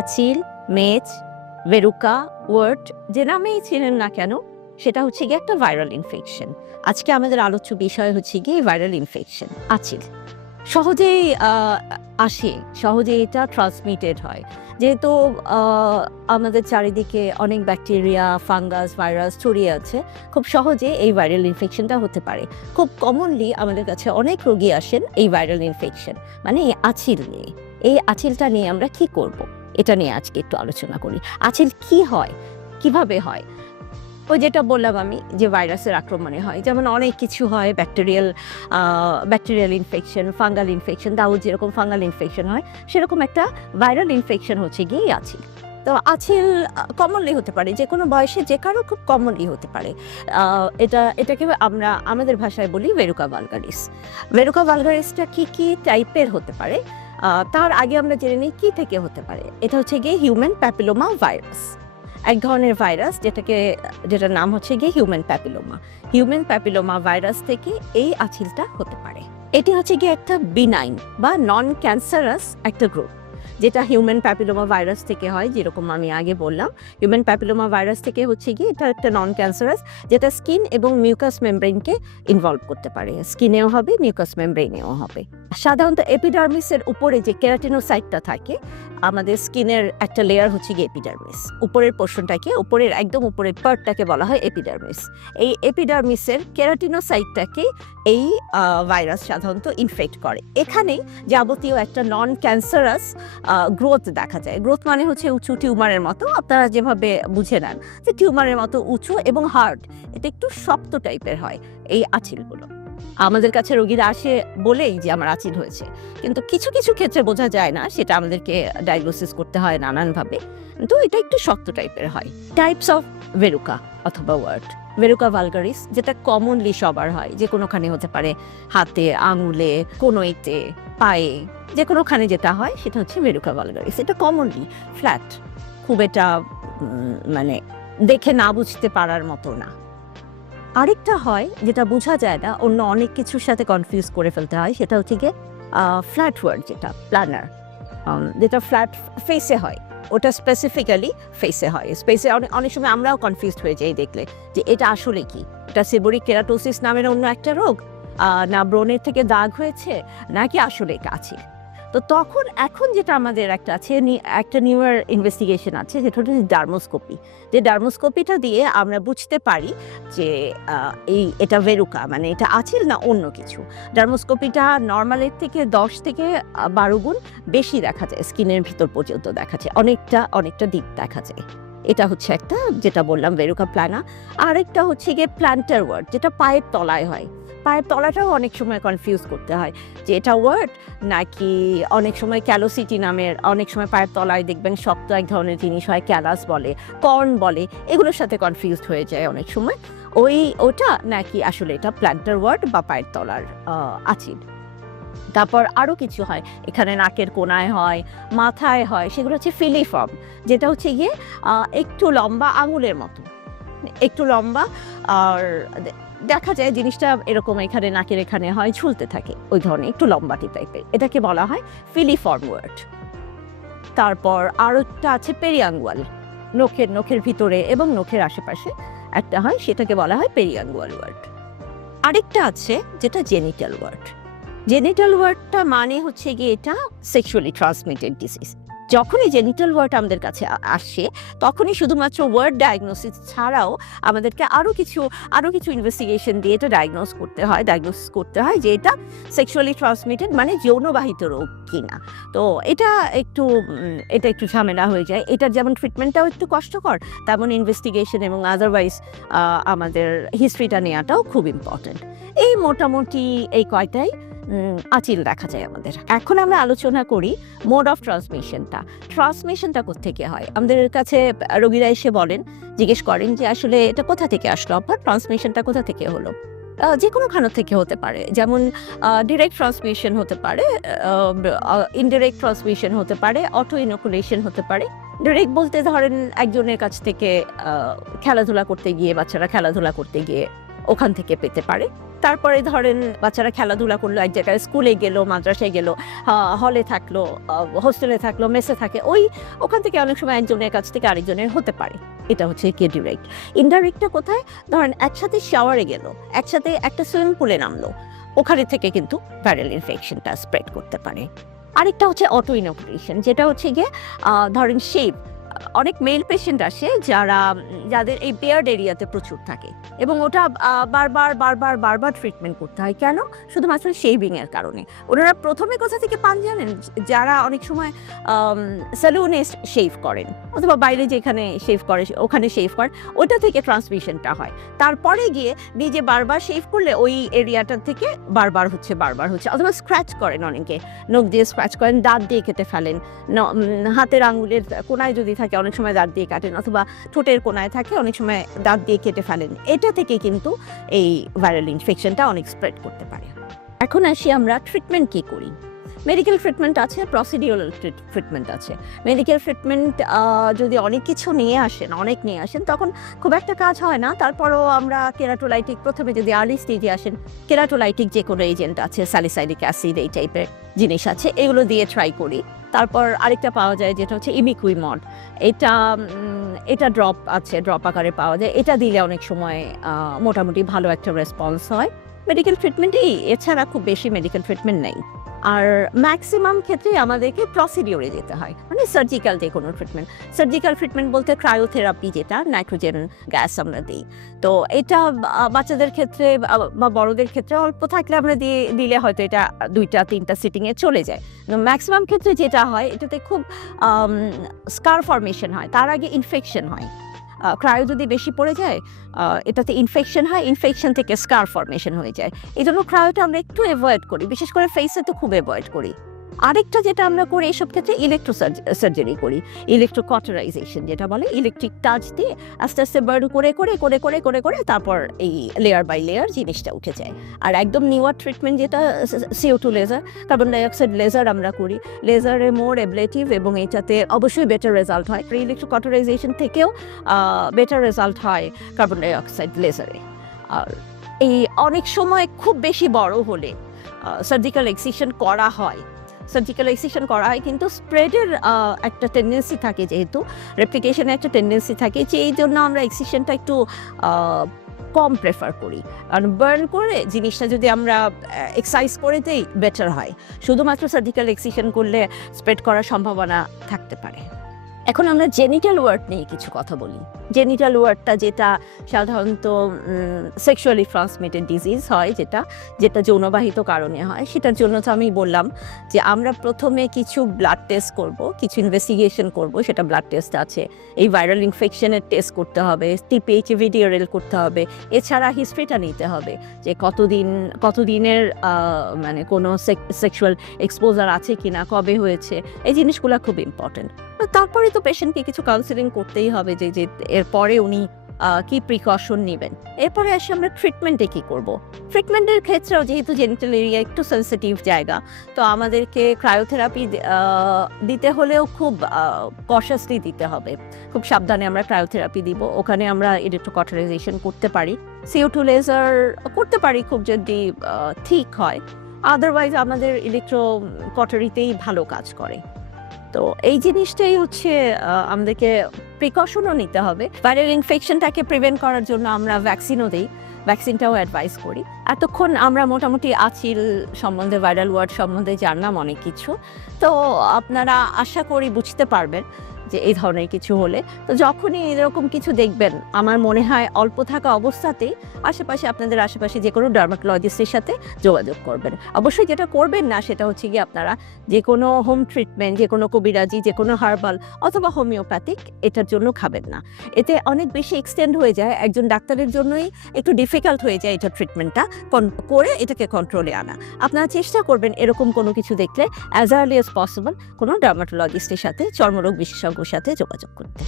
আচিল Mech ভেরুকা word যে নামেই ছিলেন না কেন, সেটা হচ্ছে গিয়ে একটা ভাইরাল ইনফেকশন। আজকে আমাদের আলোচ্য বিষয় হচ্ছে গিয়ে ভাইরাল ইনফেকশন, আচিল। সহজেই আসে, সহজে এটা ট্রান্সমিটেড হয়। যেহেতু আমাদের চারিদিকে অনেক ব্যাকটেরিয়া ফাঙ্গাস ভাইরাস ছড়িয়ে আছে, খুব সহজে এই ভাইরাল ইনফেকশনটা হতে পারে। খুব কমনলি আমাদের কাছে অনেক রোগী আসেন এই ভাইরাল ইনফেকশন মানে এই আচিল নিয়ে। এই আচিলটা নিয়ে আমরা কি করব? এটা নিয়ে আজকে একটু আলোচনা করি। আচিল কি হয়? কীভাবে হয়? ওই যেটা বললাম আমি যে ভাইরাসের আক্রমণে হয়, যেমন অনেক কিছু হয় bacterial bacterial infection fungal infection তাও যেরকম ফাঙ্গাল ইনফেকশন হয়, সেরকম একটা ভাইরাল ইনফেকশন হচ্ছে গিয়ে আচিল তো আছিল কমনলি হতে পারে, যে কোনো বয়সে যে কারও খুব কমনলি হতে পারে। এটা, এটাকে আমরা, আমাদের ভাষায় বলি ভেরুকা ভালগারিস ভেরুকা ভালগারিসটা কি কি টাইপের হতে পারে? তার আগে আমরা জেনে নিই কী থেকে হতে পারে। এটা হচ্ছে গিয়ে হিউম্যান প্যাপিলোমা ভাইরাস এক ধরনের ভাইরাস যেটাকে, যেটার নাম হচ্ছে গিয়ে human papilloma human papilloma virus থেকে এই আছিলটা হতে পারে। এটি হচ্ছে গিয়ে একটা বিনাইন বা নন ক্যান্সারাস একটা গ্রুপ যেটা হিউম্যান প্যাপিলোমা ভাইরাস থেকে হয়, যেরকম আমি আগে বললাম। হিউম্যান প্যাপিলোমা ভাইরাস থেকে হচ্ছে গিয়ে এটা একটা নন ক্যান্সারাস যেটা স্কিন এবং মিউকাস মেমব্রেনকে ইনভলভ করতে পারে। স্কিনেও হবে মিউকাস মেমব্রেনেও হবে। সাধারণত এপিডার্মিসের উপরে যে কেরাটিনোসাইটটা থাকে আমাদের স্কিনের একটা লেয়ার হচ্ছে গিয়ে এপিডার্মিস উপরের পোর্শনটাকে উপরের একদম উপরের পার্টটাকে বলা হয় এপিডার্মিস এই এপিডার্মিসের কেরাটিনোসাইটটাকে এই ভাইরাস সাধারণত ইনফেক্ট করে। এখানেই যাবতীয় একটা নন ক্যান্সারাস গ্রোথ দেখা যায়। গ্রোথ মানে হচ্ছে উঁচু টিউমারের মতো। আপনারা যেভাবে বুঝে নেন যে টিউমারের মতো উঁচু এবং হার্ড এটা একটু শক্ত টাইপের হয় এই আছিলগুলো আমাদের কাছে রোগীরা আসে বলেই যে আমার আচিল হয়েছে। কিন্তু কিছু কিছু ক্ষেত্রে বোঝা যায় না, সেটা আমাদেরকে ডায়াগনোসিস করতে হয় নানানভাবে। তো এটা একটু শক্ত টাইপের হয়। টাইপস অফ ভেরুকা অথবা ওয়ার্ড ভেরুকা ভালগারিস যেটা কমনলি সবার হয়, যে কোনোখানে হতে পারে হাতে, আঙুলে, কোনোইতে, পায়ে, যে কোনোখানে যেটা হয়, সেটা হচ্ছে ভেরুকা ভালগারিস এটা কমনলি ফ্ল্যাট খুব এটা মানে দেখে না বুঝতে পারার মতো না। আরেকটা হয় যেটা বোঝা যায় না, অন্য অনেক কিছুর সাথে কনফিউজ করে ফেলতে হয়, সেটা হচ্ছে গিয়ে ফ্ল্যাট ওয়ার্ড যেটা প্ল্যানার যেটা ফ্ল্যাট ফেসে হয়। ওটা স্পেসিফিক্যালি ফেসে হয়। স্পেসে অনেক অনেক সময় আমরাও কনফিউজড হয়ে যাই দেখলে যে এটা আসলে কি? এটা সেবরিক কেরাটোসিস নামের অন্য একটা রোগ? না ব্রণের থেকে দাগ হয়েছে? নাকি আসলে আছে? তো তখন, এখন যেটা আমাদের একটা আছে একটা নিউয়ার ইনভেস্টিগেশন আছে, যেটা হচ্ছে ডার্মোস্কোপি যে ডার্মোস্কোপিটা দিয়ে আমরা বুঝতে পারি যে এই এটা ভেরুকা মানে এটা আছিল না অন্য কিছু। ডার্মোস্কোপিটা নর্মালের থেকে দশ থেকে বারো গুণ বেশি দেখা যায়, স্কিনের ভিতর পর্যন্ত দেখা যায়। অনেকটা অনেকটা দিক দেখা যায়। এটা হচ্ছে একটা, যেটা বললাম ভেরুকা প্ল্যানা আরেকটা হচ্ছে গিয়ে প্ল্যান্টার ওয়ার্ড যেটা পায়ের তলায় হয়। পায়ের তলাটাও অনেক সময় কনফিউজ করতে হয়। যে এটা ওয়ার্ড নাকি অনেক সময় ক্যালোসিটি নামের অনেক সময় পায়ের তলায় দেখবেন শক্ত এক ধরনের জিনিস হয় ক্যালাস বলে কর্ন বলে, এগুলোর সাথে কনফিউজড হয়ে যায় অনেক সময়। ওই ওটা নাকি আসলে এটা প্ল্যান্টার ওয়ার্ড বা পায়ের তলার আচিল তারপর আরও কিছু হয়, এখানে নাকের কোনায় হয়, মাথায় হয়, সেগুলো হচ্ছে ফিলিফর্ম যেটা হচ্ছে গিয়ে একটু লম্বা আঙুলের মতো। একটু লম্বা আর দেখা যায় জিনিসটা এরকম এখানে, নাকের এখানে হয়, ঝুলতে থাকে। ওই ধরনের একটু লম্বাটি টাইপের এটাকে বলা হয় ফিলিফর্ম ওয়ার্ড। তারপর আরও একটা আছে পেরিয়াঙ্গুয়াল। নখের নখের ভিতরে এবং নখের আশেপাশে একটা হয়, সেটাকে বলা হয় পেরিয়াঙ্গুয়াল ওয়ার্ড। আরেকটা আছে যেটা জেনিটাল ওয়ার্ড। জেনিটাল ওয়ার্ডটা মানে হচ্ছে গিয়ে এটা সেক্সুয়ালি ট্রান্সমিটেড ডিজিজ যখনই জেনিটাল ওয়ার্ড আমাদের কাছে আসে, তখনই শুধুমাত্র ওয়ার্ড ডায়াগনোসিস ছাড়াও আমাদেরকে আরও কিছু আরও কিছু ইনভেস্টিগেশন দিয়ে এটা ডায়াগনোস করতে হয় ডায়াগনোসিস করতে হয় যে এটা সেক্সুয়ালি ট্রান্সমিটেড মানে যৌনবাহিত রোগ কিনা। তো এটা একটু এটা একটু ঝামেলা হয়ে যায়। এটার যেমন ট্রিটমেন্টটাও একটু কষ্টকর, তেমন ইনভেস্টিগেশন এবং আদারওয়াইজ আমাদের হিস্ট্রিটা নেওয়াটাও খুব ইম্পর্ট্যান্ট এই মোটামুটি এই কয়টাই। আচিল দেখা যায় আমাদের। এখন আমরা আলোচনা করি মোড অফ ট্রান্সমিশনটা ট্রান্সমিশনটা কোথেকে হয়? আমাদের কাছে রোগীরা এসে বলেন, জিজ্ঞেস করেন যে আসলে এটা কোথা থেকে আসলো? আপনার ট্রান্সমিশনটা কোথা থেকে হলো? যে কোনো খানা থেকে হতে পারে। যেমন ডিরেক্ট ট্রান্সমিশন হতে পারে ইনডিরেক্ট ট্রান্সমিশন হতে পারে অটো ইনোকুলেশন হতে পারে। ডিরেক্ট বলতে ধরেন একজনের কাছ থেকে খেলাধুলা করতে গিয়ে, বাচ্চারা খেলাধুলা করতে গিয়ে ওখান থেকে পেতে পারে। তারপরে ধরেন বাচ্চারা খেলাধুলা করল, এক জায়গায় স্কুলে গেল, মাদ্রাসায় গেল হলে থাকল হোস্টেলে থাকল মেসে থাকে, ওই ওখান থেকে অনেক সময় একজনের কাছ থেকে আরেকজনের হতে পারে। এটা হচ্ছে কি ডিরেক্ট ইনডাইরেক্টটা কোথায়? ধরেন একসাথে শাওয়ারে গেল, একসাথে একটা সুইমিং পুলে নামলো, ওখানে থেকে কিন্তু ভাইরাল ইনফেকশনটা স্প্রেড করতে পারে। আরেকটা হচ্ছে অটো ইনোকুলেশন যেটা হচ্ছে গিয়ে ধরেন শেপ অনেক মেল পেশেন্ট আসে যারা, যাদের এই বেয়ার্ড এরিয়াতে প্রচুর থাকে। এবং ওটা বারবার বারবার বারবার ট্রিটমেন্ট করতে হয়। কেন? শুধুমাত্র শেভিং এর কারণে। ওনারা প্রথমে কোথা থেকে পান জানেন? যারা অনেক সময় স্যালুনে শেভ করেন, অথবা বাইরে যেখানে শেভ করে, ওখানে শেভ করেন, ওটা থেকে ট্রান্সমিশনটা হয়। তারপরে গিয়ে নিজে বারবার শেভ করলে ওই এরিয়াটা থেকে বারবার হচ্ছে বারবার হচ্ছে। অথবা স্ক্র্যাচ করেন অনেকে। নখ দিয়ে স্ক্র্যাচ করেন, দাঁত দিয়ে কেটে ফেলেন। হাতের আঙুলের কোনায় যদি থাকে, অনেক সময় দাঁত দিয়ে কাটেন অথবা ঠোঁটের কোনায় থাকে, অনেক সময় দাঁত দিয়ে কেটে ফেলেন। এটা থেকে কিন্তু এই ভাইরাল ইনফেকশনটা অনেক স্প্রেড করতে পারে। এখন আসি আমরা ট্রিটমেন্ট কি করি? মেডিকেল ট্রিটমেন্ট আছে প্রসিডিওরাল ট্রিটমেন্ট আছে। মেডিকেল ট্রিটমেন্ট যদি অনেক কিছু নিয়ে আসেন, অনেক নিয়ে আসেন, তখন খুব একটা কাজ হয় না। তারপরও আমরা কেরাটোলাইটিক প্রথমে যদি আর্লি স্টেজে আসেন কেরাটোলাইটিক যে কোনো এজেন্ট আছে স্যালিসাইলিক অ্যাসিড এই টাইপের জিনিস আছে, এগুলো দিয়ে ট্রাই করি। তারপর আরেকটা পাওয়া যায় যেটা হচ্ছে ইমিকুই মড এটা এটা ড্রপ আছে ড্রপ আকারে পাওয়া যায়। এটা দিলে অনেক সময় মোটামুটি ভালো একটা রেসপন্স হয়। মেডিকেল ট্রিটমেন্ট এই এছাড়া খুব বেশি মেডিকেল ট্রিটমেন্ট নেই। আর ম্যাক্সিমাম ক্ষেত্রে আমাদেরকে প্রসিডিওরে যেতে হয়। মানে সার্জিক্যাল যে কোনো ট্রিটমেন্ট সার্জিক্যাল ট্রিটমেন্ট বলতে ক্রায়োথেরাপি যেটা নাইট্রোজেন গ্যাস আমরা দিই। তো এটা বাচ্চাদের ক্ষেত্রে বা- বড়দের ক্ষেত্রে অল্প থাকলে আমরা দিয়ে, দিলে হয়তো এটা দুইটা, তিনটা সিটিংয়ে চলে যায়। ম্যাক্সিমাম ক্ষেত্রে যেটা হয়, এটাতে খুব স্কার ফর্মেশন হয়। তার আগে ইনফেকশন হয়। ক্রায়ো যদি বেশি পড়ে যায় এটাতে ইনফেকশন হয় ইনফেকশন থেকে স্কার ফর্মেশন হয়ে যায়। এই জন্য ক্রায়োটা আমরা একটু অ্যাভয়েড করি। বিশেষ করে ফেসে তো খুব অ্যাভয়েড করি। আরেকটা যেটা আমরা করি এইসব ক্ষেত্রে ইলেকট্রো সার্জারি করি। ইলেকট্রো কটারাইজেশন যেটা বলে ইলেকট্রিক টাচ দিয়ে আস্তে আস্তে বার্ড করে করে করে করে করে করে তারপর এই লেয়ার বাই লেয়ার জিনিসটা উঠে যায়। আর একদম নিউয়ার ট্রিটমেন্ট যেটা CO two laser carbon dioxide laser আমরা করি। লেজারে মোর অ্যাবলেটিভ এবং এটাতে অবশ্যই বেটার রেজাল্ট হয়। ইলেকট্রো কটারাইজেশন থেকেও বেটার রেজাল্ট হয় কার্বন ডাইঅক্সাইড লেজারে আর এই অনেক সময় খুব বেশি বড় হলে সার্জিক্যাল এক্সিশন করা হয়। সার্জিক্যাল এক্সিশন করা হয় কিন্তু স্প্রেডের একটা টেন্ডেন্সি থাকে যেহেতু রেপ্লিকেশনের একটা টেন্ডেন্সি থাকে যে এই জন্য আমরা এক্সিশনটা একটু কম প্রেফার করি। কারণ বার্ন করে জিনিসটা যদি আমরা এক্সারসাইজ করে দিই বেটার হয়। শুধুমাত্র সার্জিক্যাল এক্সিশন করলে স্প্রেড করার সম্ভাবনা থাকতে পারে। এখন আমরা জেনিটাল ওয়ার্ড নিয়ে কিছু কথা বলি। জেনিটাল ওয়ার্ডটা যেটা সাধারণত সেক্সুয়ালি ট্রান্সমিটেড ডিজিজ হয় যেটা যেটা যৌনবাহিত কারণে হয়। সেটার জন্য তো আমি বললাম যে আমরা প্রথমে কিছু ব্লাড টেস্ট করব, কিছু ইনভেস্টিগেশন করব, সেটা ব্লাড টেস্ট আছে। এই ভাইরাল ইনফেকশনের টেস্ট করতে হবে টিপিএইচ ভিডিওরেল করতে হবে, এছাড়া হিস্ট্রিটা নিতে হবে যে কতদিন, কতদিনের মানে কোনো সেক্সুয়াল এক্সপোজার আছে কিনা, কবে হয়েছে, এই জিনিসগুলো খুব ইম্পর্টেন্ট তারপরে তো পেশেন্টকে কিছু কাউন্সিলিং করতেই হবে যে যে এরপরে উনি কি প্রিকশন নেবেন? এরপরে আসে আমরা ট্রিটমেন্টে কি করব? ট্রিটমেন্টের ক্ষেত্রেও যেহেতু জেনিটাল এরিয়া একটু সেন্সিটিভ জায়গা, তো আমাদেরকে ক্রায়োথেরাপি দিতে হলেও খুব কশাসলি দিতে হবে। খুব সাবধানে আমরা ক্রায়োথেরাপি দিব। ওখানে আমরা ইলেকট্রোকটারাইজেশন করতে পারি। সিও টু লেজার করতে পারি খুব যদি ঠিক হয়। আদারওয়াইজ আমাদের ইলেকট্রো কটারিতেই ভালো কাজ করে। তো এই জিনিসটাই হচ্ছে আমাদেরকে প্রিকশনও নিতে হবে। ভাইরাল ইনফেকশনটাকে প্রিভেন্ট করার জন্য আমরা ভ্যাকসিনও দিই ভ্যাকসিনটাও অ্যাডভাইস করি। এতক্ষণ আমরা মোটামুটি আচিল সম্বন্ধে ভাইরাল ওয়ার্ড সম্বন্ধে জানলাম অনেক কিছু। তো আপনারা আশা করি বুঝতে পারবেন যে এই ধরনের কিছু হলে। তো যখনই এরকম কিছু দেখবেন, আমার মনে হয় অল্প থাকা অবস্থাতেই আশেপাশে আপনাদের আশেপাশে যে কোনো ডার্মাটোলজিস্টের সাথে যোগাযোগ করবেন। অবশ্যই যেটা করবেন না, সেটা হচ্ছে কি আপনারা যে কোনো হোম ট্রিটমেন্ট যে কোনো কবিরাজি, যে কোনো হার্বাল অথবা হোমিওপ্যাথিক এটার জন্য খাবেন না। এতে অনেক বেশি এক্সটেন্ড হয়ে যায়, একজন ডাক্তারের জন্যই একটু ডিফিকাল্ট হয়ে যায় এটা ট্রিটমেন্টটা করে এটাকে কন্ট্রোলে আনা। আপনারা চেষ্টা করবেন এরকম কোনো কিছু দেখলে অ্যাজ আর্লি অ্যাজ পসিবল কোনো ডার্মাটোলজিস্টের সাথে চর্মরোগ বিশেষজ্ঞর সাথে যোগাযোগ করতে।